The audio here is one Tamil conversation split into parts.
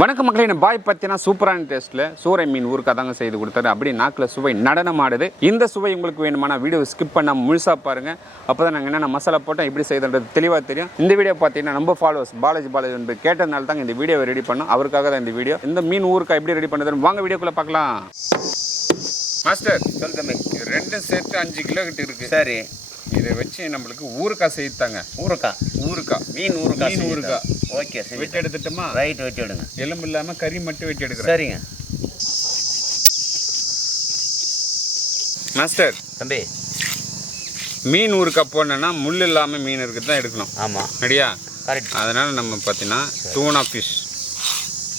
வணக்கம் மக்களே, இந்த பாய் பார்த்தீங்கன்னா சூப்பரான டேஸ்ட்டில் சூரை மீன் ஊருக்காக தாங்க செய்து கொடுத்தாரு. அப்படி நாக்கில் சுவை நடனம் ஆடுது. இந்த சுவை உங்களுக்கு வேணுமானா வீடியோ ஸ்கிப் பண்ணாமல் முழுசாக பாருங்கள். அப்போ தான் நாங்கள் என்னென்ன மசாலா போட்டோம் எப்படி செய்யுதுன்றது தெளிவாக தெரியும். இந்த வீடியோ பார்த்தீங்கன்னா நம்ம ஃபாலோவர்ஸ் பாலாஜி என்று கேட்டதுனால தாங்க இந்த வீடியோவை ரெடி பண்ணோம். அவருக்காக தான் இந்த வீடியோ. இந்த மீன் ஊருக்காக எப்படி ரெடி பண்ணுறதுன்னு வாங்க வீடியோக்குள்ளே பார்க்கலாம். மாஸ்டர் சொல் தம்பி, ரெண்டும் சேர்த்து 5 கிலோ கிட்ட இருக்குது. சரி, இதை வச்சு நம்மளுக்கு ஊறுக்காய் செய்தாங்க. ஊறுக்காய் மீன் ஊறுக்காய். ஓகே, சரி, வெட்டி எடுத்துட்டோமா? ரைட், வெட்டி எடுங்க. எலும்பு இல்லாமல் கறி மட்டும் வெட்டி எடுக்கிறேன். சரிங்க மாஸ்டர். தம்பி, மீன் ஊறுக்காய் போடணுன்னா முள் இல்லாமல் மீன் இருக்குது தான் எடுக்கணும். ஆமாம், ரெடியா? கரெக்ட். அதனால் நம்ம பார்த்தீங்கன்னா டூனா ஃபிஷ்,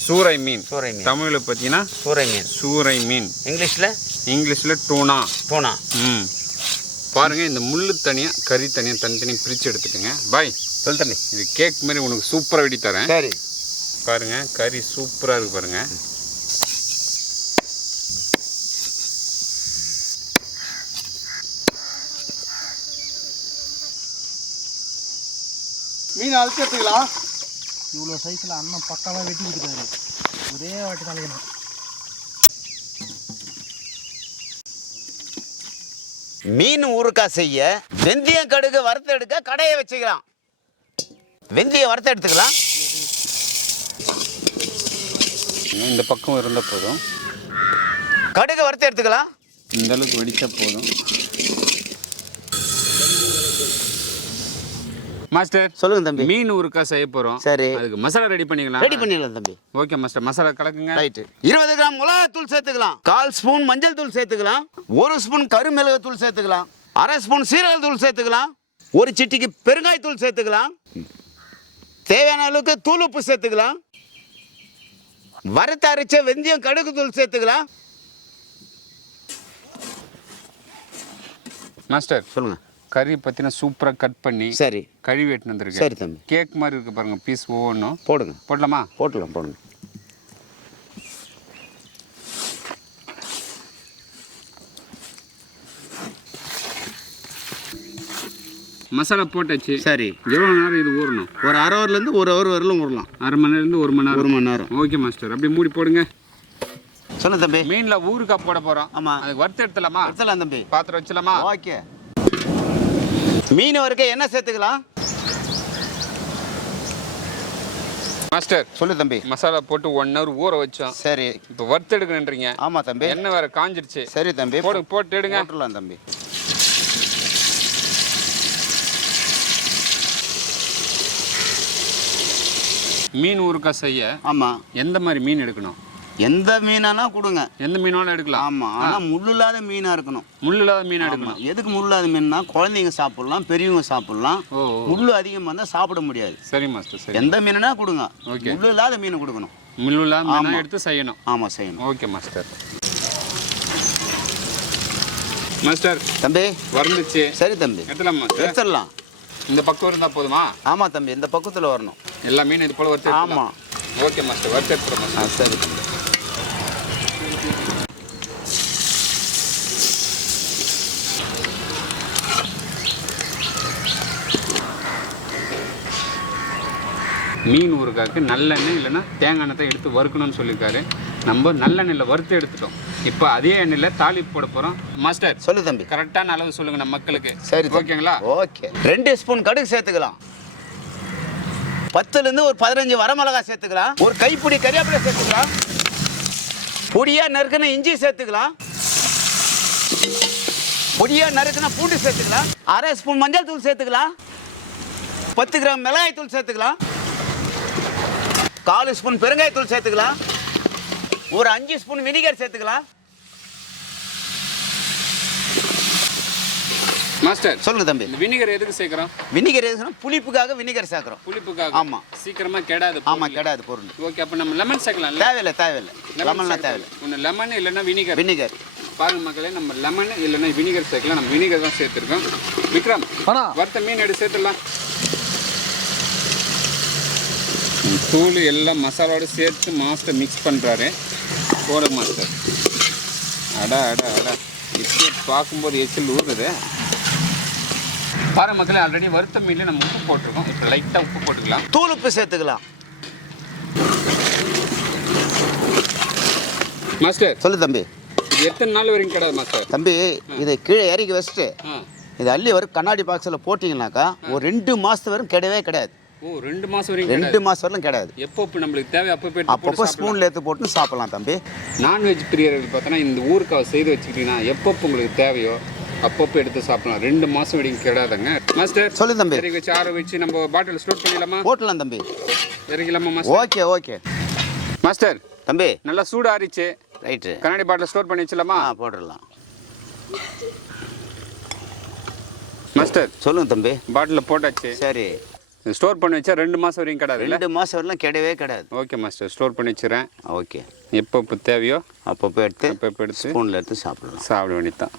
சூரை மீன். தமிழில் பார்த்தீங்கன்னா சூரை மீன். இங்கிலீஷில் டூனா. பாருங்க, இந்த முள்ளு தனியாக கறி தனியாக தனித்தனியாக பிரித்து எடுத்துட்டுங்க. பாய் சொல் தண்ணி, இது கேக் மாதிரி உனக்கு சூப்பராக வெட்டி தரேன். சரி, பாருங்க கறி சூப்பராக இருக்கு பாருங்க. மீன் அழுத்தி எடுத்துக்கலாம். இவ்வளோ சைஸில் அண்ணன் பக்காவாக வெட்டி கொடுத்துட்டாரு. ஒரே வாட்டி தலைக்கணும். மீன் ஊறுக்காய் செய்ய வெந்தயம் கடுகு வறுத்து எடுக்க கடையை வச்சுக்கலாம். வெந்தயம் வறுத்து எடுத்துக்கலாம். இந்த பக்கம் இருந்தால் போதும். கடுகு வறுத்து எடுத்துக்கலாம். இந்த அளவுக்கு வெடிச்சா போதும். மாஸ்டர் சொல்லுங்க தம்பி, மீன் ஊறுக்காய் செய்ய போறோம். சரி, அதுக்கு மசாலா ரெடி பண்ணிடலாம் தம்பி. ஓகே மாஸ்டர், மசாலா கலக்குங்க. ரைட். 20 கிராம் மிளகாத்தூள் சேர்த்துக்கலாம். 1/4 ஸ்பூன் மஞ்சள் தூள் சேர்த்துக்கலாம். 1 ஸ்பூன் கருமிளகு தூள் சேர்த்துக்கலாம். 1/2 ஸ்பூன் சீரகத்தூள் சேர்த்துக்கலாம். 1 சிட்டிக்கு பெருங்காயத்தூள் சேர்த்துக்கலாம். தேவையான அளவுக்கு தூள் உப்பு சேர்த்துக்கலாம். வறுத்து அரைச்ச வெந்தயம் கடுகு தூள் சேர்த்துக்கலாம். மாஸ்டர் சொல்லுங்க. கறி பற்றினா சூப்பராக கட் பண்ணி சரி கழுவி வெட்டினு வந்துருக்கு. சரி தம்பி, கேக் மாதிரி இருக்குது பாருங்க பீஸ் ஒவ்வொன்றும். போடுங்க. போடலாமா? போடுங்க. மசாலா போட்டாச்சு. சரி, எவ்வளோ நேரம் இது ஊறணும்? ஒரு அரை ஹவர்லேருந்து 1 ஹவர் வரலும் ஊறலாம். அரை மணி நேரம்லேருந்து 1 மணி நேரம். ஓகே மாஸ்டர், அப்படியே மூடி போடுங்க. சொல்லு தம்பி. மீனில் ஊறுக்காய் போட போகிறோம். ஆமாம், அதுக்கு வறுத்து எடுத்துலாமா? எடுத்துலாம் தம்பி. பாத்திரம் வச்சலாமா? ஓகே. மீன் வறுக்க என்ன சேர்த்துக்கலாம்? மாஸ்டர் சொல்லு தம்பி. மசாலா போட்டு 1 ஹவர் ஊற வச்சோம். சரி, இப்போ வறுத்து எடுக்கணுன்றீங்க. ஆமாம் தம்பி. எண்ணெய் வேறு காஞ்சிடுச்சு. சரி தம்பி, போட்டு எடுங்க. போட்டுடலாம் தம்பி. மீன் ஊறுக்காய் செய்ய ஆமாம் எந்த மாதிரி மீன் எடுக்கணும்? எந்த மீனானா கொடுங்க. எந்த மீனாலும் எடுக்கலாம். ஆமாம், ஆனால் முள் இல்லாத மீனாக இருக்கணும். முள் இல்லாத மீனாக எடுக்கணும். எதுக்கு முள் இல்லாத மீன்னா குழந்தைங்க சாப்பிட்லாம், பெரியவங்க சாப்பிட்லாம். முள் அதிகமாக இருந்தால் சாப்பிட முடியாது. சரி மாஸ்டர், சரி. எந்த மீனா கொடுங்க. ஓகே, முள் இல்லாத மீன் கொடுக்கணும். முள் இல்லாத மீனாக எடுத்து செய்யணும். ஆமாம், செய்யணும். Okay master. மாஸ்டர் தம்பி வந்துச்சு. சரி தம்பி, எடுத்துலாம் மாஸ்டர். எடுத்துடலாம். இந்த பக்கம் இருந்தால் போதுமா? ஆமாம் தம்பி, இந்த பக்கத்தில் வரணும். எல்லா மீன் இது போல் வறுத்து. ஆமாம். ஓகே மாஸ்டர், வறுத்து எடுத்துகிறோம். சரி தம்பி. மீன் ஊறுக்காய்க்கு நல்லெண்ணெய் இல்லைன்னா தேங்காய் எண்ணெய் தான் எடுத்து வறுக்கணும்னு சொல்லியிருக்காரு. நம்ம நல்லெண்ணெயில் வறுத்து எடுத்துட்டோம். இப்போ அதே எண்ணெயில் தாளிப்பு போட போகிறோம். மாஸ்டர் சொல்லு தம்பி, கரெக்டான அளவு சொல்லுங்கள் நம்ம மக்களுக்கு. சரி, ஓகேங்களா? ஓகே. 2 ஸ்பூன் கடுகு சேர்த்துக்கலாம். 10லேருந்து ஒரு 15 வரமிளகாய் சேர்த்துக்கலாம். ஒரு கைப்பிடி கறிவேப்பிலை சேர்த்துக்கலாம். பொடியாக நறுக்குன இஞ்சி சேர்த்துக்கலாம். பொடியாக நறுக்குன பூண்டு சேர்த்துக்கலாம். 1/2 ஸ்பூன் மஞ்சள் தூள் சேர்த்துக்கலாம். 10 கிராம் மிளகாய் தூள் சேர்த்துக்கலாம். 1/4 ஸ்பூன் பெருங்காயத்தூள் சேர்த்துக்கலாம். ஒரு 5 ஸ்பூன் வினிகர் சேர்த்துக்கலாம். மாஸ்டர் சொல்லுங்க தம்பி, வினிகர் எதுக்கு சேர்க்குறோம்? வினிகர் எதுக்குன்னா புளிப்புக்காக வினிகர் சேர்க்குறோம். புளிப்புக்காக? ஆமாம், சீக்கிரமாக கெடாது. ஆமாம், கெடாது பொருள். ஓகே, அப்போ நம்ம லெமன் சேர்க்கலாம். தேவையில்லை. லெமன்லாம் தேவையில்லை. ஒன்று லெமன் இல்லைன்னா வினிகர். பாருங்க மக்களே, நம்ம லெமன் இல்லைன்னா வினிகர் சேர்க்கலாம். நம்ம வினிகர் தான் சேர்த்துருக்கோம். விக்ரம், வறுத்த மீன் எடுத்து சேர்த்துடலாம். தூள் எல்லாம் மசாலாவோடு சேர்த்து மாஸ்டர் மிக்ஸ் பண்ணுறாரு. போட மாஸ்டர். அடா இப்போ பார்க்கும்போது எச்சில் ஊறுது. பாரு மக்களே, ஆல்ரெடி வறுத்த மீன்ல நம்ம உப்பு போட்டுருக்கோம். இப்போ லைட்டாக உப்பு போட்டுக்கலாம். தூள் உப்பு சேர்த்துக்கலாம். மாஸ்டர் சொல்லு தம்பி. இது எத்தனை நாள் வரைக்கும் கிடையாது மாஸ்டர்? தம்பி இது கீழே இறக்கி வச்சுட்டு ஆ இது அள்ளி வரும் கண்ணாடி பாக்ஸில் போட்டிங்கனாக்கா ஒரு 2 மாதத்து வரும் கிடையவே கிடையாது. ஓ 2 மாதம் வரைக்கும் 2 மாதம் வரலாம் கிடையாது. எப்போ நம்மளுக்கு தேவை அப்பப்போ ஸ்பூனில் எடுத்து போட்டு சாப்பிடலாம் தம்பி. நான்வெஜ் பிரியர்கள் பார்த்தோன்னா இந்த ஊருக்காவை செய்து வச்சுக்கிட்டீங்கன்னா எப்பப்போ உங்களுக்கு தேவையோ அப்பப்போ எடுத்து சாப்பிடலாம். 2 மாதம் வரைக்கும் கிடையாதுங்க மாஸ்டர். சொல்லு தம்பி. இறக்கி வச்சு ஆற வச்சு நம்ம பாட்டில் ஸ்டோர் பண்ணிடலாமா? போட்டலாம் தம்பி. இறக்கலாமா மாஸ்டர்? Okay okay master. தம்பி நல்லா சூடு ஆறிச்சு. ரைட்டு. கண்ணாடி பாட்டில் ஸ்டோர் பண்ணி வச்சலாமா? போட்டுடலாம். மாஸ்டர் சொல்லுங்க தம்பி. பாட்டிலில் போட்டாச்சு. சரி. ஸ்டோர் பண்ணி வச்சா 2 மாதம் வரைக்கும் கிடையாது. 2 மாதம் வரலாம் கிடையவே கிடையாது. ஓகே மாஸ்டர் ஸ்டோர் பண்ணி வச்சுறேன். ஓகே. எப்போ தேவையோ அப்பப்போ எடுத்து அப்பப்போ எடுத்து ஸ்பூனில் எடுத்து சாப்பிடலாம். சாப்பிட வேண்டியதான்.